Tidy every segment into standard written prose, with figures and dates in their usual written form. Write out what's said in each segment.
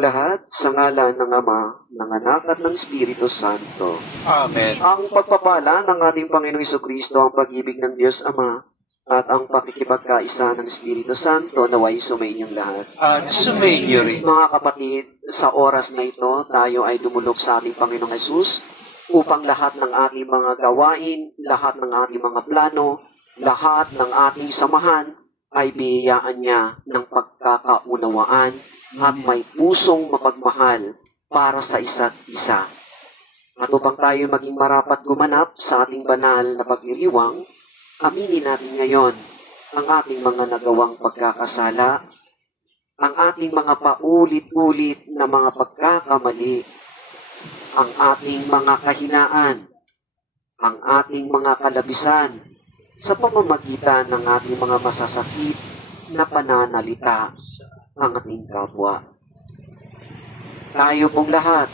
pong lahat sa ngalan ng Ama, ng Anak at ng Espiritu Santo. Amen. Ang pagpapala ng ating Panginoong Jesucristo, ang pag-ibig ng Diyos Ama, at ang pakikipagkaisa ng Espiritu Santo naway sumainyong lahat. At sumainyo rin. Mga kapatid, sa oras na ito, tayo ay dumulog sa ating Panginoong Hesus upang lahat ng ating mga gawain, lahat ng ating mga plano, lahat ng ating samahan ay biyayaan niya ng pagkakaunawaan at may pusong mapagmahal para sa isa't isa. At upang tayo maging marapat gumanap sa ating banal na pagdiriwang, aminin natin ngayon ang ating mga nagawang pagkakasala, ang ating mga paulit-ulit na mga pagkakamali, ang ating mga kahinaan, ang ating mga kalabisan, sa pamamagitan ng ating mga masasakit na pananalita ang ating kapwa. Tayo pong lahat,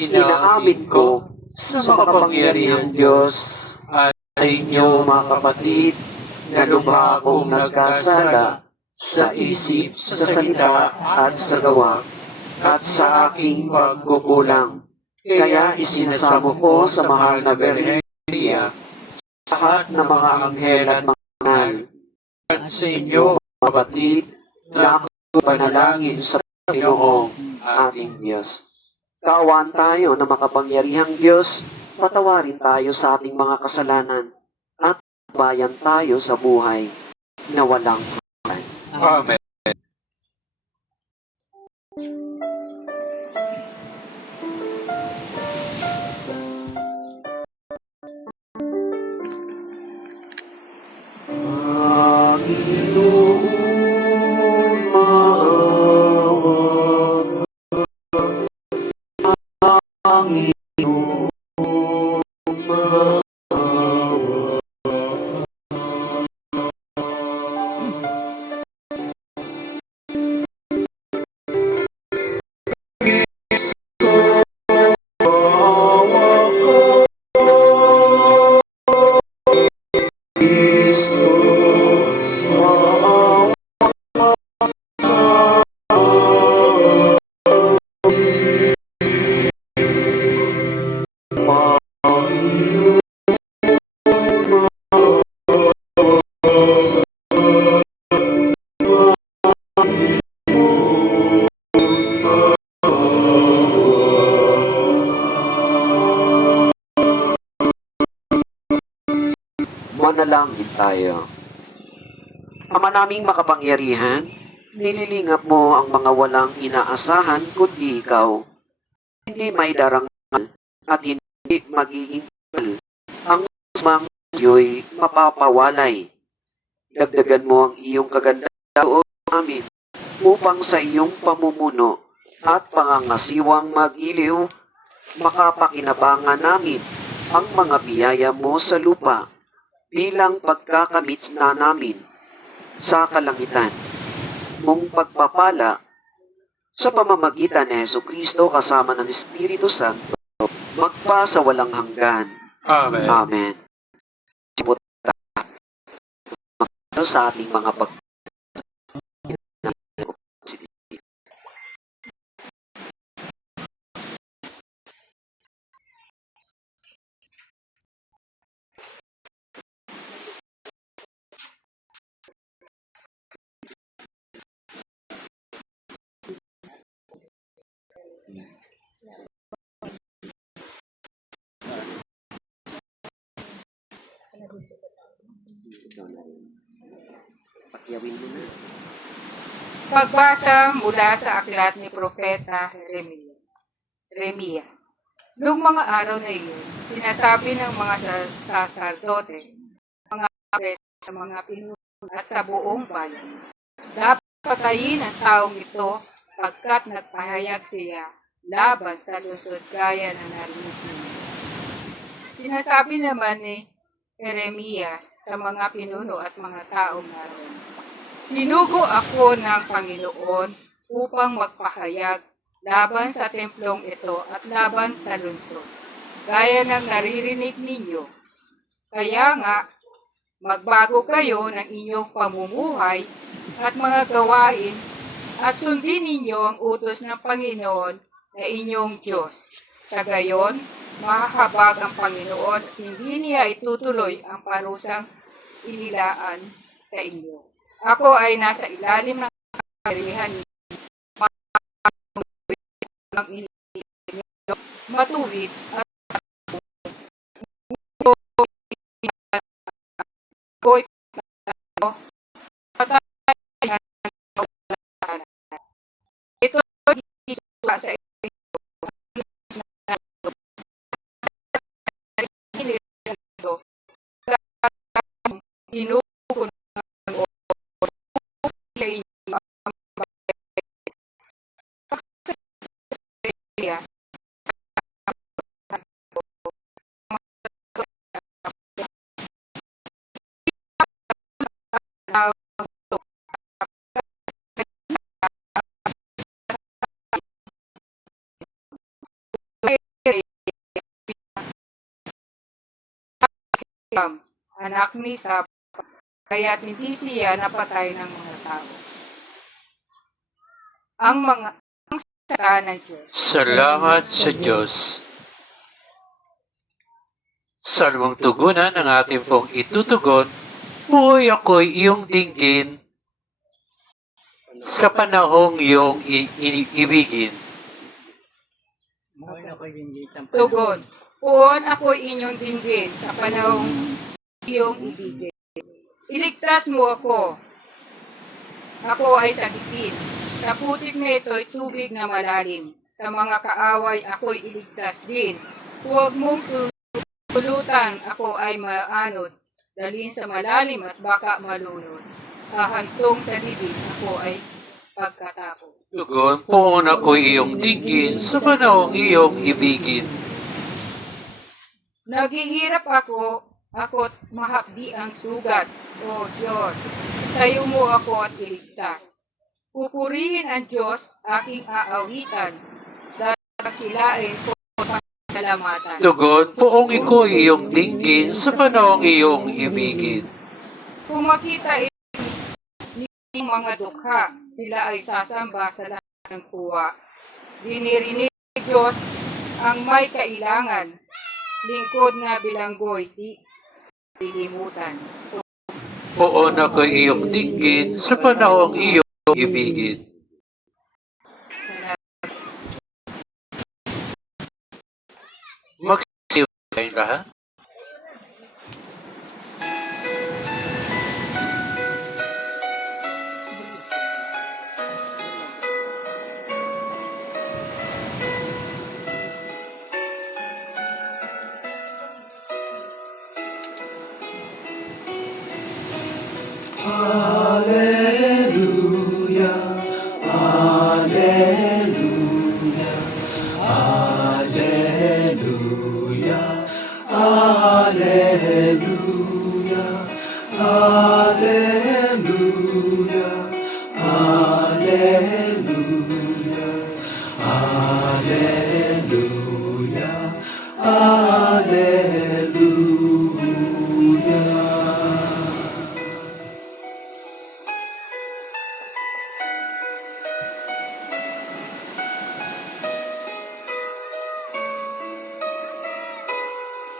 inaamin ko sa makapangyarihang Diyos At sa inyo, mga kapatid, na lubha akong nagkasala sa isip, sa salita, at sa gawa, at sa aking pagkukulang. Kaya isinasamo ko sa mahal na Birhen Maria, sa lahat ng mga anghel at mga banal, at sa inyo, mga kapatid, na ako panalangin sa Panginoong ating Diyos. Kaawaan tayo na makapangyarihang Diyos, patawarin tayo sa ating mga kasalanan, at bayan tayo sa buhay na walang hanggan. Amen. Panginoon, maawa ka. Panginoon, maawa Kristo, maawa Panginoon. Manalangin tayo. Ama naming makapangyarihan, nililingap mo ang mga walang inaasahan kundi ikaw. Hindi may darangal at hindi magiging kapal. Ang samang iyo'y mapapawalay. Dagdagan mo ang iyong kagandaan amin upang sa iyong pamumuno at pangangasiwang mag-iliw, makapakinabangan namin ang mga biyaya mo sa lupa bilang pagkakamit na namin sa kalangitan mong pagpapala sa pamamagitan ni Jesucristo kasama ng Espiritu Santo magpa sa walang hanggan. Amen. Amen. Puta sa ating mga pakyawin mo na. Pagbasa mula sa aklat ni Propeta Jeremias. Noong mga araw na iyon, sinasabi ng mga saserdote, mga propeta sa mga pinuno at sa buong bayan, dapat patayin ang taong ito pagkat nagpahayag siya laban sa lungsod gaya na narinig niyo. Sinasabi naman ni Jeremias sa mga pinuno at mga taong naroon, sinugo ako ng Panginoon upang magpahayag laban sa templong ito at laban sa lungsod, gaya ng naririnig ninyo. Kaya nga, magbago kayo ng inyong pamumuhay at mga gawain at sundin ninyo ang utos ng Panginoon na inyong Diyos. Sa gayon, mahahabag ang Panginoon at hindi niya itutuloy ang parusang inilaan sa inyo. Ako ay nasa ilalim ng kapangyarihan ninyo. Matuwid at ako'y patayan ito sa inukon anak ni Sap, kaya't hindi siya napatay ng mga tao. Ang salita ng Diyos. Salamat sa Diyos. Salmong tugunan ng ating pong itutugon, buhay ako'y iyong dinggin sa panahong iyong ibigin. Tugon, puon ako'y inyong dinggin sa panahong iyong ibigin. Iligtas mo ako. Ako ay sagitin. Sa putik na ito'y tubig na malalim. Sa mga kaaway ako'y iligtas din. Huwag mong tulutan, ako ay maanod. Dalhin sa malalim at baka malunod. Hahantong sa libig, ako ay pagkatapos. Tugon, poon ako'y iyong dinggin sa panahong iyong ibigin. Naghihirap ako't mahapdi ang sugat. O Diyos, tayo mo ako at iligtas. Pupurihin ang Diyos, aking aawitan. Dakilain ko ang salamatan. Tugon, poong iko'y iyong dinggin sa panahong iyong ibigin. Kung makita ng mga dukha, sila ay sasamba sa lahat ng kuwa. Dinirinig ng Diyos ang may kailangan. Lingkod na bilanggoy, di lilimutan. Poon ako'y iyong dinggin sa panahong iyong ibigin. Magsisiw tayong lahat.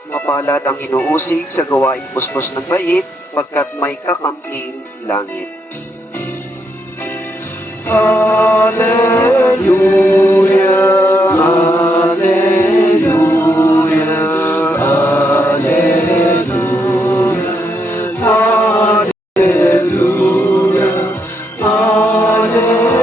Mapalad ang inuusig sa gawaing puspos ng bait, pagkat may kakamping langit. Alleluia, Alleluia, Alleluia, Alleluia, Alleluia, Alleluia,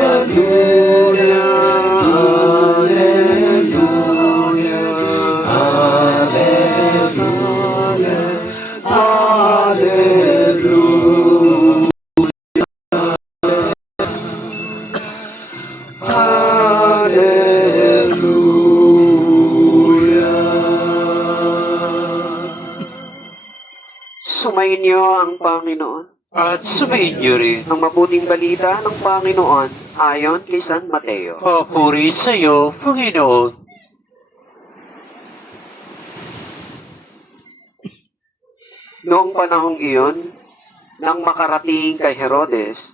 Sumainyo ang Panginoon. At sumayin niyo rin. Ang mabuting balita ng Panginoon ayon kay San Mateo. Papuri sa iyo, Panginoon. Noong panahong iyon, nang makarating kay Herodes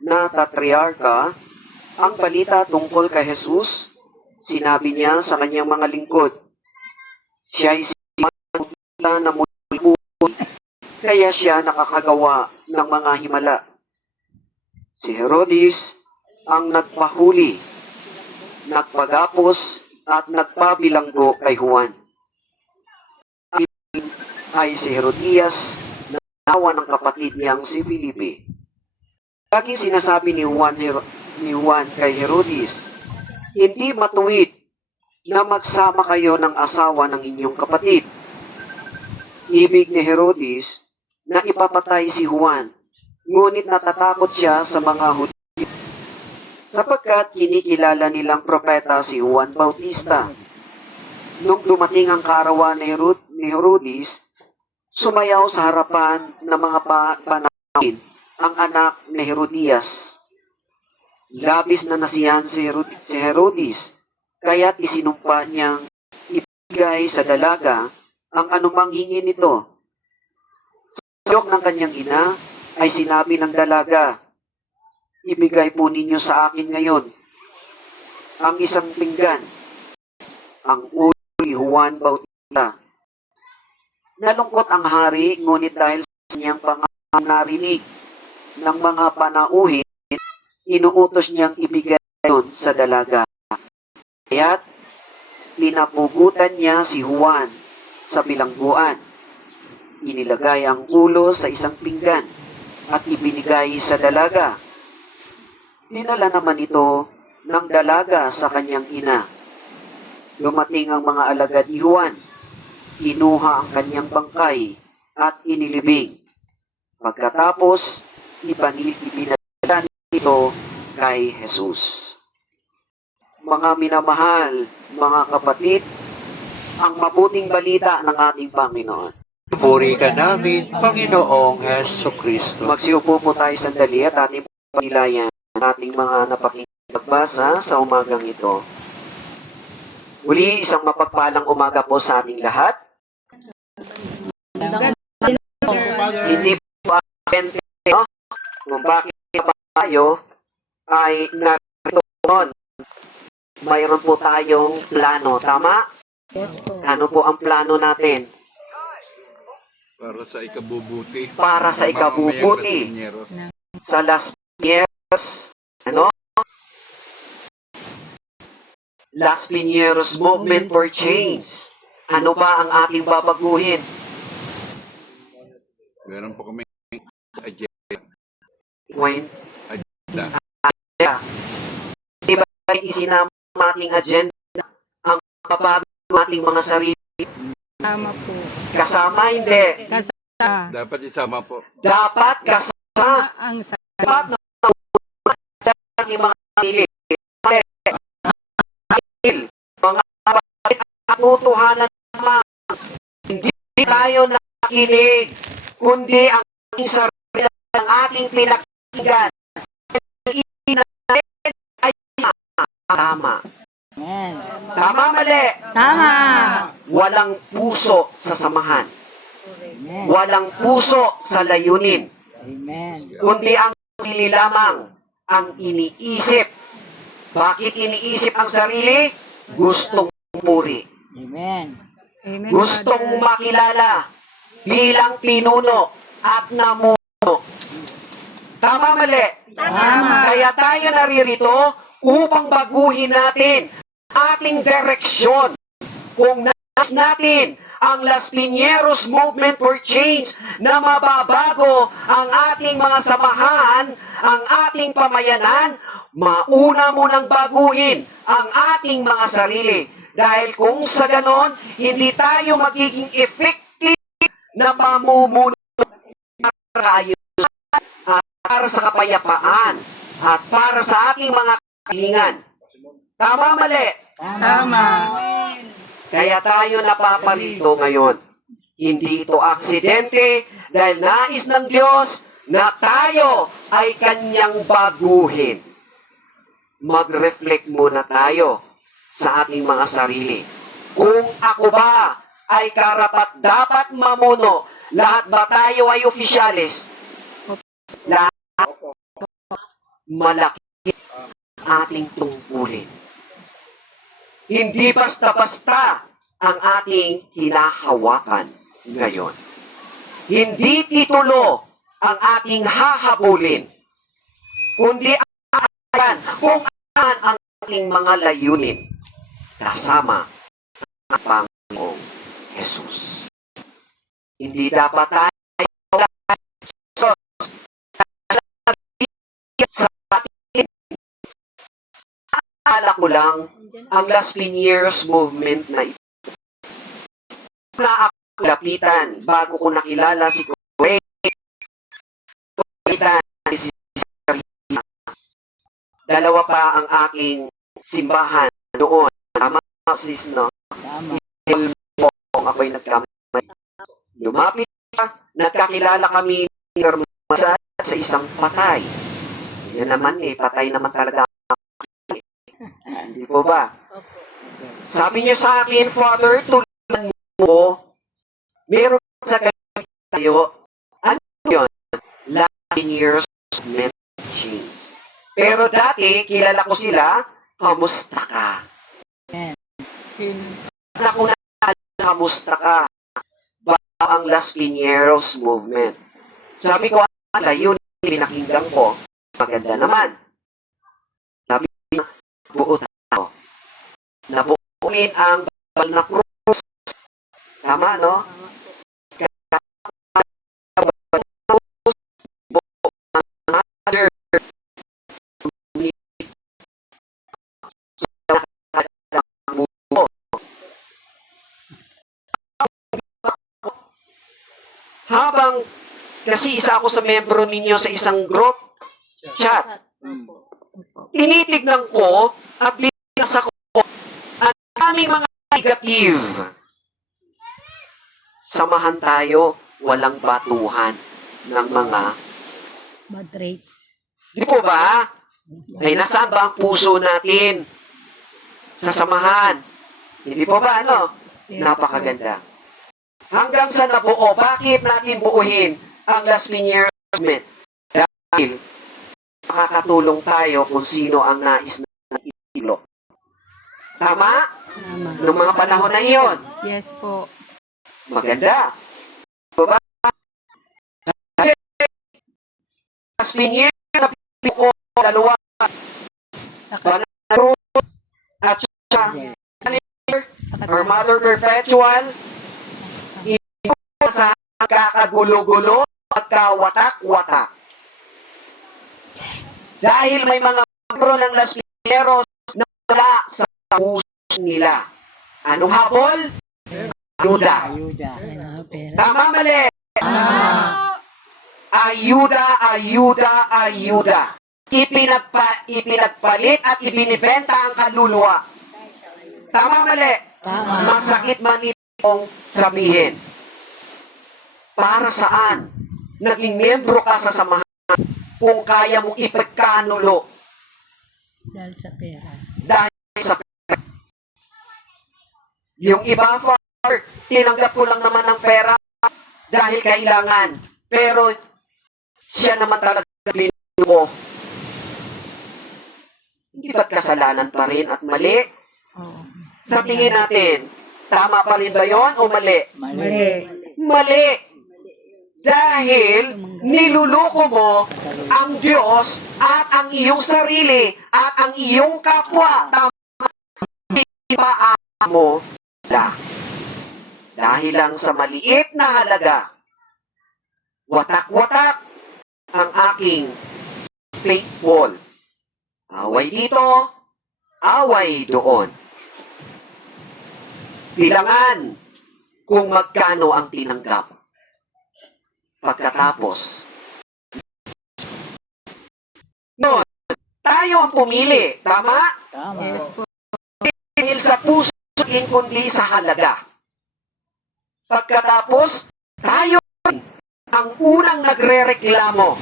na tatriarka ang balita tungkol kay Jesus, sinabi niya sa kanyang mga lingkod, siya ay siya na mulmul, kaya siya nakakagawa ng mga himala. Si Herodes ang nagpahuli, nagpagapos at nagpabilanggo kay Juan. Ay si Herodias na awa ng kapatid niyang si Felipe. Lagi sinasabi ni Juan kay Herodes, hindi matuwid na magsama kayo ng asawa ng inyong kapatid. Ibig ni Herodes na ipapatay si Juan, ngunit natatakot siya sa mga Hudyo sapagkat kinikilala nilang propeta si Juan Bautista. Nung dumating ang kaarawan ni Herodes, sumayaw sa harapan ng mga panawin ang anak ni Herodias. Labis na nasiyahan si Herodes, kaya't isinumpa niyang ibigay sa dalaga ang anumang hingi nito. Sa siyok ng kanyang ina ay sinabi ng dalaga, ibigay po ninyo sa akin ngayon ang isang pinggan, ang ulo ni Juan Bautista. Nalungkot ang hari, ngunit dahil sa kanyang narinig ng mga panauhin, inuutos niyang ibigay yon sa dalaga. Kaya't pinapugutan niya si Juan sa bilangguan. Inilagay ang ulo sa isang pinggan at ibinigay sa dalaga. Dinala naman ito ng dalaga sa kanyang ina. Dumating ang mga alagad ni Juan. Kinuha ang kanyang bangkay at inilibing. Pagkatapos, ipinadala ito kay Jesus. Mga minamahal, mga kapatid, ang mabuting balita ng ating Panginoon. Puri ka namin, Panginoong Jesucristo. Magsiupo po tayo sandali at ating panilayan ang ating mga napagbasa sa umagang ito. Uli, isang mapagpalang umaga po sa ating lahat. Hindi po absente, no? Kung bakit tayo ay narito noon. Mayroon po tayong plano, tama? Ano po ang plano natin? Para sa ikabubuti. Para sa ikabubuti. Sa Las Piñeros, ano? Las Piñeros Movement for Change. Ano ba ang ating babaguhin? Meron po kami agenda. When? Agenda. Diba isinama ating agenda ang pabago ating mga sarili? Tama po. Kasama, hindi. Kasama Dapat isama po. Dapat kasama. ang Dapat na ating mga sarili. Mga kapatid, katotohanan naman, hindi tayo nakikinig, kundi ang sarili ng ating pinakinggan. Ay tama. Tama, mali. Tama. Walang puso sa samahan. Walang puso sa layunin. Kundi ang sarili lamang ang iniisip. Bakit iniisip ang sarili? Gustong puri. Amen. Amen, Gustong Father. makilala bilang pinuno at namuno. Tama, mali? Tama. Kaya tayo naririto upang baguhin natin ating direksyon. Kung nais natin ang Las Piñeros Movement for Change na mababago ang ating mga samahan, ang ating pamayanan, mauna mo nang baguhin ang ating mga sarili. Dahil kung sa ganon, hindi tayo magiging effective na pamumuno para ayusan at para sa kapayapaan at para sa ating mga kahilingan. Tama, mali? Tama. Kaya tayo napaparito ngayon. Hindi ito aksidente dahil nais ng Diyos na tayo ay Kanyang baguhin. Mag-reflect muna tayo sa ating mga sarili. Kung ako ba ay karapat-dapat mamuno, lahat ba tayo ay opisyalis? Lahat malaki ating tungkulin. Hindi basta-basta ang ating hinahawakan ngayon. Hindi titulo ang ating hahabulin, kundi ang kung ang ating mga layunin kasama ang Panginoong Jesus. Hindi dapat tayo sa ating alala ko lang ang Las Piñeros movement na ito. Na ako lapitan bago ko nakilala si Kuwait. Si Sarina. Dalawa pa ang aking simbahan noon. Tama, sis, no? Ako'y nagkamay. Lumapit pa, nagkakilala kami ni Norma sa isang patay. Yan naman patay naman talaga. Hindi po ba? Sabi niya sa akin, Father, tulungan mo. Meron sa tayo. Ano yun? Last years machines. Pero dati, kilala ko sila, kamusta ka? Ako na, kamusta ka? Ba ang Las Piñeros movement? Sabi ko, yun, pinakinggan ko. Maganda naman. Sabi niya, buo tayo. Nabuuin ang bal na krus. Tama, no? Habang, kasi isa ako sa membro ninyo sa isang group chat, tinitignan ko at binasa ko ang aming mga negative. Samahan tayo, walang batuhan ng mga moderates. di po ba? Ay, nasaan ba ang puso natin? Sa samahan. Hindi po ba, ano? Napakaganda. Hanggang sa nabuo, bakit natin buuhin ang Las Piñeros movement? Dahil makakatulong tayo kung sino ang nais na itilo. Tama? Tama. Noong mga panahon na iyon. Yes po. Maganda. Diba? Las Piñeros na ko dalawa. Banarus at siya. Our Mother Perpetual. Sa kakagulo-gulo at kawatak-watak. Dahil may mga membro ng Las Piñeros na wala sa puso nila. Ano habol? Ayuda. Tama, mali? Ayuda, ayuda, ayuda. Ipinagpalit at ibinibenta ang kaluluwa. Tama, mali? Masakit man itong sabihin. Para saan? Naging membro ka sa samahan kung kaya mong ipagkanulo Dahil sa pera. dahil sa pera. Yung iba, Father, tinanggap ko lang naman ng pera dahil kailangan. Pero siya naman talaga binili ko. Hindi ba't kasalanan pa rin at mali? Oo. Sa tingin natin, tama pa rin ba yun o mali? Mali. Mali! Dahil niluloko mo ang Diyos at ang iyong sarili at ang iyong kapwa. Tama mo sa dahil lang sa maliit na halaga. Watak-watak ang aking faith wall. Away dito, away doon. Bilangan kung magkano ang tinanggap. Pagkatapos, noon, tayo ang pumili. Tama? Yes po. Dahil sa puso, kundi sa halaga. Pagkatapos, tayo ang unang nagre-reklamo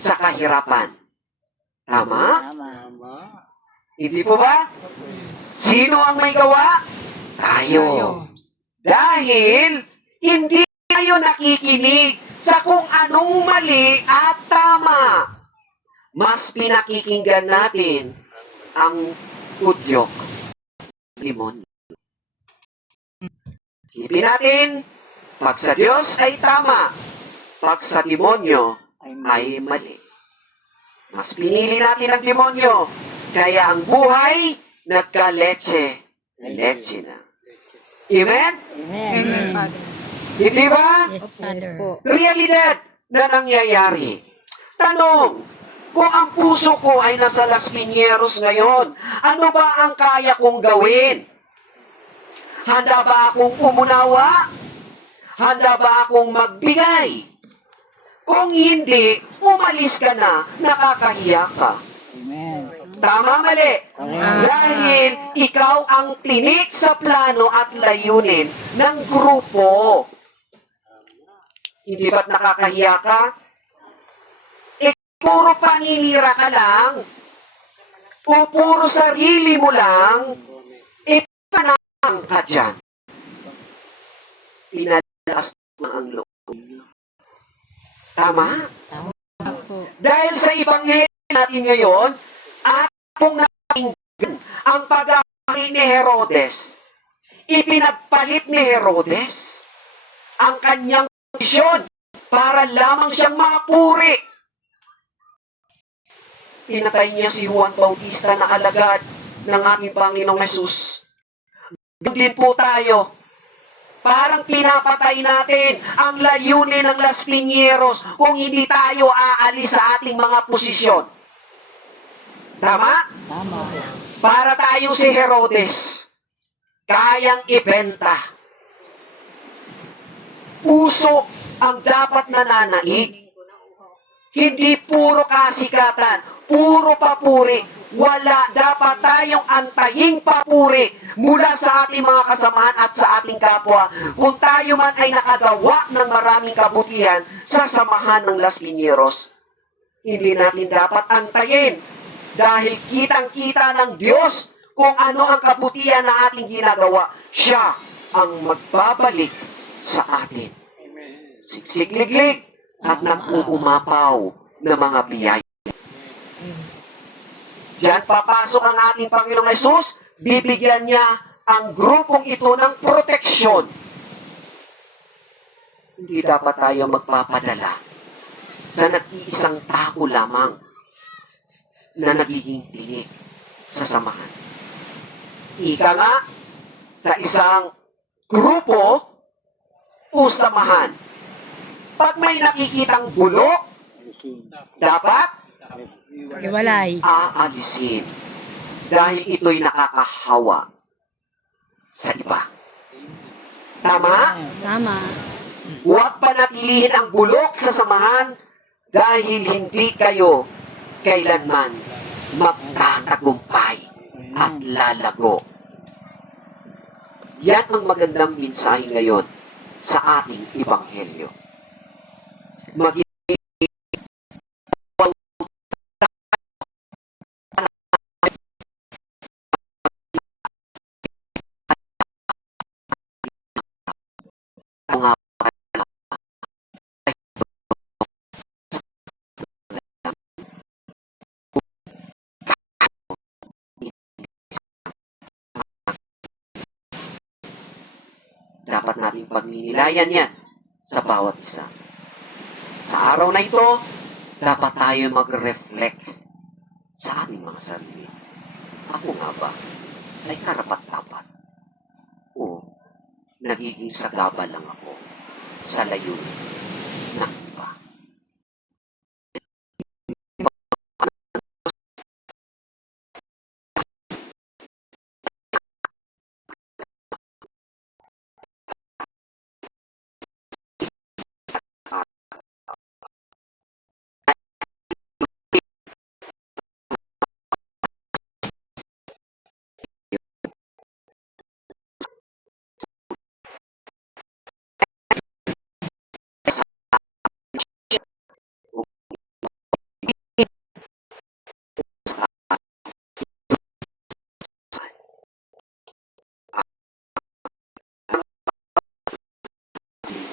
sa kahirapan. Tama? Hindi po ba? Sino ang may gawa? Tayo. Dahil hindi tayo nakikinig sa kung anong mali at tama. Mas pinakikinggan natin ang udyok. Limon. Isipin natin, pag sa Diyos ay tama, pag sa demonyo ay mali. Mas pinili natin ang demonyo, kaya ang buhay nagka-leche. Leche na. Amen? Amen, Father. Hindi ba? Yes, Father. Realidad na nangyayari. Tanong, kung ang puso ko ay nasa Las Piñeros ngayon, ano ba ang kaya kong gawin? Handa ba akong umunawa? Handa ba akong magbigay? Kung hindi, umalis ka na, nakakahiya ka. Tama, mali. Dahil ikaw ang tinik sa plano at layunin ng grupo. Hindi ba't nakakahiya ka? Puro paninira ka lang, o puro sarili mo lang, ipanang ka dyan. Pinalakas mo ang loob. Tama? Opo. Dahil sa Ebanghelyo natin ngayon, at kung nakinggan ang pag-ahari ni Herodes, ipinagpalit ni Herodes ang kanyang misyon para lamang siyang mapuri. Pinatay niya si Juan Bautista na alagad ng ating Panginoong Hesus. Doon din po tayo. Parang pinapatay natin ang layunin ng Las Piñeros kung hindi tayo aalis sa ating mga posisyon. Tama? Tama. Para tayo si Herodes, kayang ibenta. Puso ang dapat nananaig. Hindi puro kasikatan, puro papuri. Wala, dapat tayong antaying papuri mula sa ating mga kasamahan at sa ating kapwa. Kung tayo man ay nakagawa ng maraming kabutihan sa samahan ng Las Piñeros, hindi natin dapat antayin dahil kitang-kita ng Diyos kung ano ang kabutihan na ating ginagawa. Siya ang magbabalik sa atin. Siksik-liglig at nag-uumapaw na mga biyaya. Diyan papasok ang ating Panginoong Hesus, bibigyan niya ang grupong ito ng proteksyon. Hindi dapat tayo magpapadala sa nag-iisang tao lamang na nagiging tinik sa samahan. Ika nga, sa isang grupo o samahan, pag may nakikitang bulok, dapat Iwalay. aalisin dahil ito'y nakakahawa sa iba. Tama? Tama. Huwag panatilihin ang bulok sa samahan dahil hindi kayo kailanman magtatagumpay at lalago. Yan ang magandang mensahe ngayon sa ating Ebanghelyo. Maging dapat natin pagninilayan yan sa bawat isa. Sa araw na ito, dapat tayo mag-reflect sa ating mga sarili. Ako nga ba ay karapat-dapat? O nagiging sagaba lang ako sa layunin ng iba?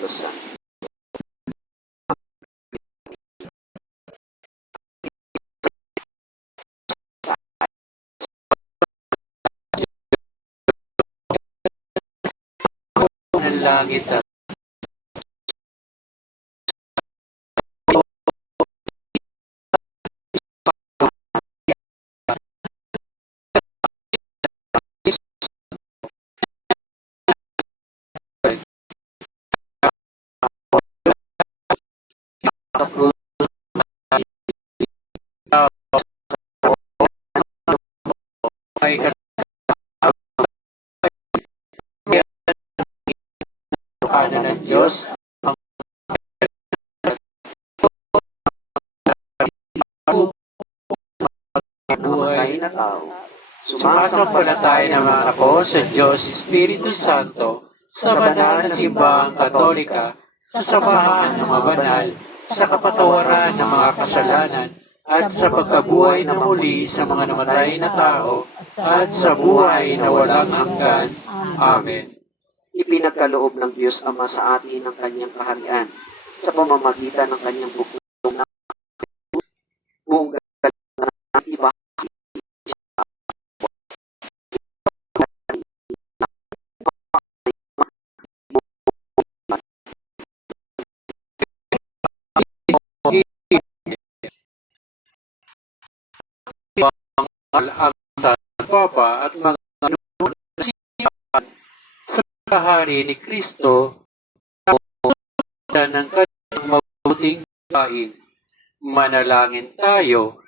Sa langit at ay kanan ng Diyos ang Namatay na tao. sumasampalataya naman ako sa Diyos Espiritu Santo, sa banal na simbahang katolika, sa samahan ng mga banal, sa kapatawaran ng mga kasalanan, at sa pagkabuhay na muli sa mga namatay na tao, at sa buhay na walang hanggan. Amen. Ipinagkaloob ng Diyos Ama sa atin ang kanyang kaharian sa pamamagitan ng kanyang bukong na buong galang iba. Ang Papa at mga nunasipan sa kahari ni Kristo ng kanyang mabuting gawain. Manalangin tayo.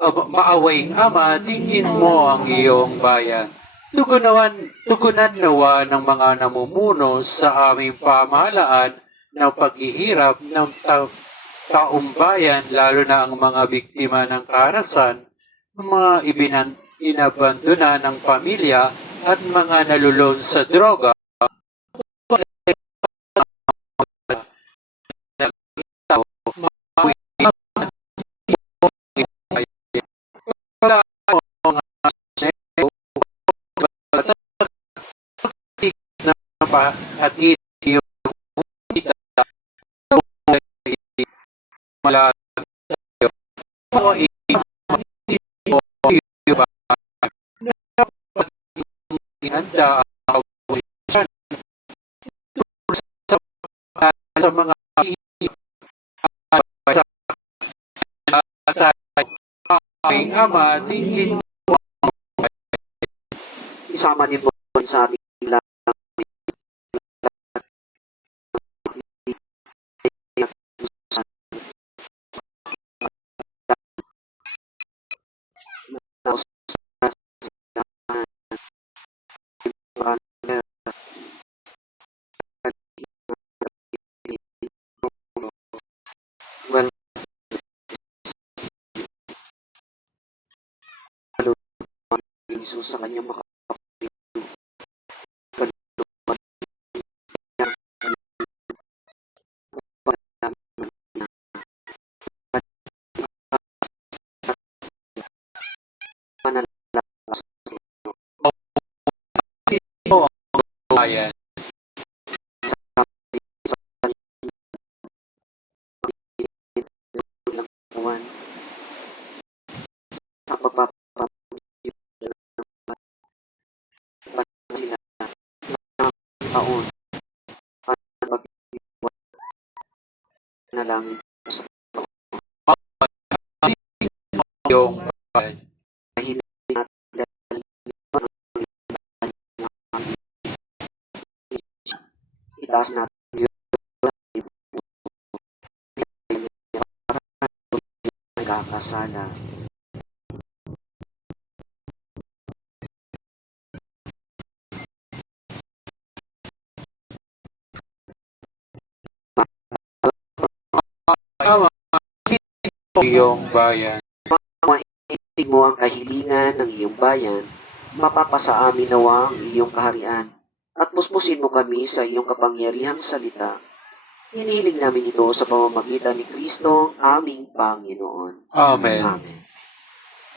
Maawaing Ama, tingin mo ang iyong bayan. Tugunan nawa ng mga namumuno sa aming pamahalaan ng paghihirap ng taumbayan, lalo na ang mga biktima ng karahasan, mga inabandona ng pamilya at mga nalulon sa droga. At yung mula handa ang kawisan sa mga aming Ama, tingin Isama din po sa ating well, Jesus sa kanyang bayan. makapakuan sa pagpapapagyo sila ng taon at pag-iwan na lang Yung bayan. dahil natin itaas natin nagkakasala. Yung bayan. Maitig mo ang kahilingan ng iyong bayan, mapapasa amin nawa ang iyong kaharian, at puspusin mo kami sa iyong kapangyarihang salita. Hinihiling namin ito sa pamamagitan ni Kristo, aming Panginoon. Amen. Amen.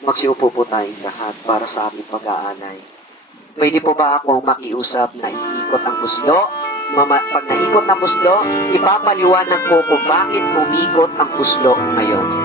Magsiupo po tayong lahat para sa aming pag-aalay. Pwede po ba akong makiusap na iikot ang puslo? Pag naikot ng puslo, ipapaliwanag ko kung bakit umikot ang puslo ngayon.